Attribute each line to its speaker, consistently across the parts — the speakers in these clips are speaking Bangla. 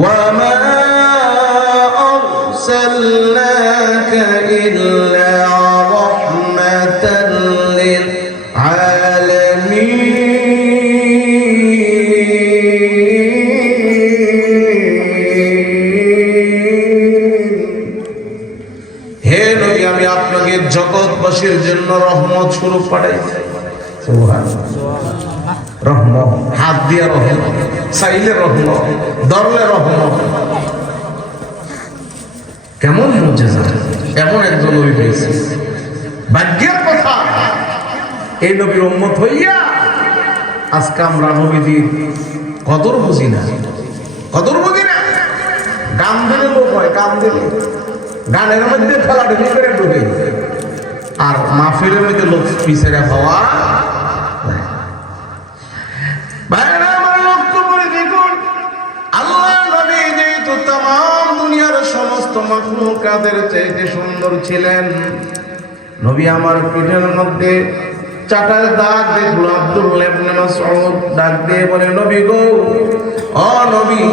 Speaker 1: وما أرسلناك إلا رحمة للعالمين হে নবী আমি আপনাকে জগৎবাসীর জন্য রহমত স্বরূপ পাঠাইছি রহমত হাত দিয়া রহমত চাইলে রহমত ধরলে রহমত কেমন মুজেজা এমন একজন নবী পেয়েছে ভাগ্যের কথা। এই নবীর উম্মত হইয়া আজকে আমরা নবীজির কদর বুঝি না। কদর বুঝি না। গান দিলে লোক হয়, গান দিলে। গানের মধ্যে ফেলা ঢুকে করে ঢুকে। আর মাহফিলের মধ্যে লোক পিছেরে হওয়া নাই। ভাইরা আমার লক্ষ্য করে দেখুন আল্লাহ নবী যেহেতু তাম দুনিয়ার সমস্ত মাখলুকাদের চাইতে সুন্দর ছিলেন। নবী আমার পিঠের মধ্যে চাটার দাগ দেখল আব্দুল্লাহ ইবনে ডাক দিয়ে বলে, নবী গো, ও নবী,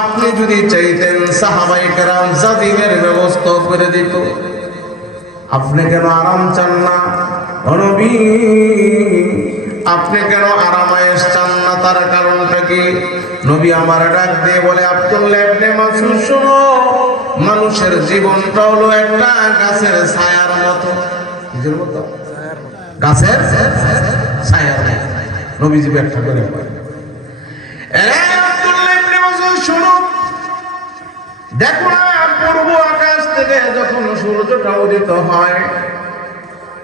Speaker 1: আপনি যদি চাইতেন সাহাবাই কেরাম জাদিমের ব্যবস্থা করে দিত। আপনি কেন আরাম চান না? ও আপনি কেন আরামায়েশ চান না? তার কারণটা কি? নবী আমার ডাক দিয়ে বলে, আব্দুল্লাহ ইবনে মাসউদ, শোনো, মানুষের জীবনটা হলো একটা গাছের ছায়ার মতো। গাছের ছায়ার মতো। নবীজি ব্যাখ্যা করে দেখো না, পূর্ব আকাশ থেকে যখন সূর্যটা উদিত হয়,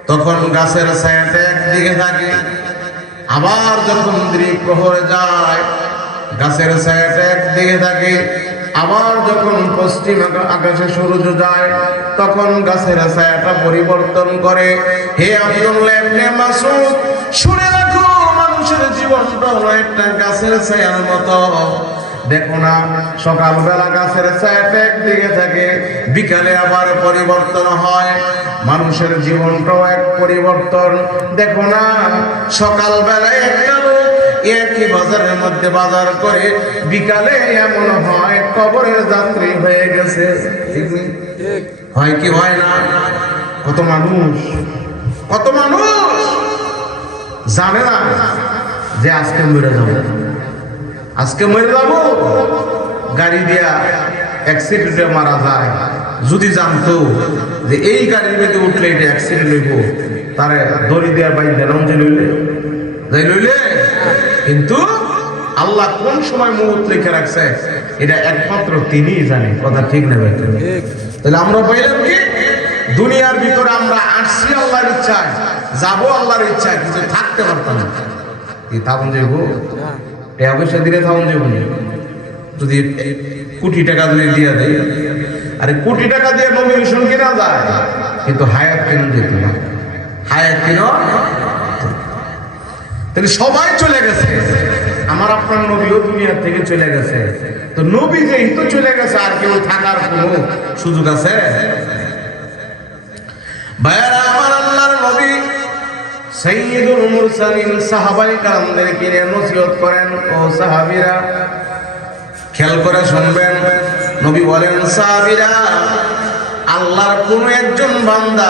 Speaker 1: তখন গাছের ছায়াটা একদিকে থাকে আবার যখন প্রহরে যায়, গাছের একদিকে থাকে, আবার যখন পশ্চিম আকাশে সূর্য যায়, তখন গাছের ছায়াটা পরিবর্তন করে। হে আব্দুল্লাহ ইবনে মাসউদ, শুনে মানুষের জীবনটা হলো গাছের ছায়ার মতো। দেখো না সকালবেলা গাছের ছায়াটা একদিকে থাকে বিকালে আবার পরিবর্তন হয়। মানুষের জীবনটাও এক পরিবর্তন। দেখো না সকালবেলায় একটা একই বাজারের মধ্যে বাজার করে বিকালে এমন হয় কবরের যাত্রী হয়ে গেছে। হয় কি হয় না? কত মানুষ কত মানুষ জানে না যে আজকে মরে যাবে। আজকে মরে যাব। গাড়ি দিয়া অ্যাক্সিডেন্টে মারা যায়। যদি জানতো যে এই গাড়ির মধ্যে উঠলে এটা অ্যাক্সিডেন্ট হইব তারে দড়ি দেওয়া বাই দেন যে লইলে। যাই লইলে। কিন্তু আল্লাহ কোন সময় মুহূর্ত লিখে রাখছে এটা একমাত্র তিনি জানে। কথা ঠিক না ভাই? তাহলে আমরা পাইলাম কি? দুনিয়ার ভিতরে আমরা আসছি আল্লাহর ইচ্ছায় যাব আল্লাহর ইচ্ছায় কিন্তু থাকতে পারতাম না। কি যাইব। পয়সা দিলে যদি কোটি টাকা দিয়ে আরে কোটি টাকা দিয়ে নবী মিশন কেনা যায়? কিন্তু হায়াত কেন না? হায়াত কেন? তাহলে সবাই চলে গেছে। আমার আপনার নবীও দুনিয়া থেকে চলে গেছে। তো নবী যেই তো চলে গেছে, আর কেউ থাকার কোনো সুযোগ আছে? আমার সৈয়দুল মুরসালিন সাহাবাই কালামদেরকে নিয়ে নসিহত করেন, ও সাহাবীরা। খেয়াল করে শুনবেন, নবী বলেন, সাহাবীরা, আল্লাহর কোন একজন বান্দা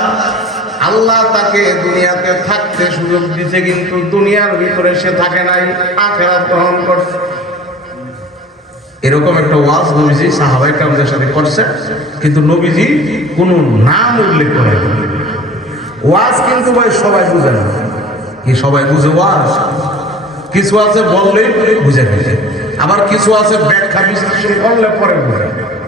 Speaker 1: আল্লাহ তাকে দুনিয়াতে থাকতে সুযোগ দিছে, কিন্তু দুনিয়ার ভিতরে সে থাকে নাই, আখেরাত গ্রহণ করছে। এরকম একটা ওয়াজ নবীজি সাহাবাই কামদের সাথে করছে, কিন্তু নবীজি কোনো নাম উল্লেখ করে ওয়াজ কিন্তু ভাই সবাই বুঝে না। কি সবাই বুঝে? ওয়াজ। কিছু আছে বললেই বুঝে ফেলে। আবার কিছু আছে ব্যাখ্যা বিশ্লেষণ করলে পরে বুঝে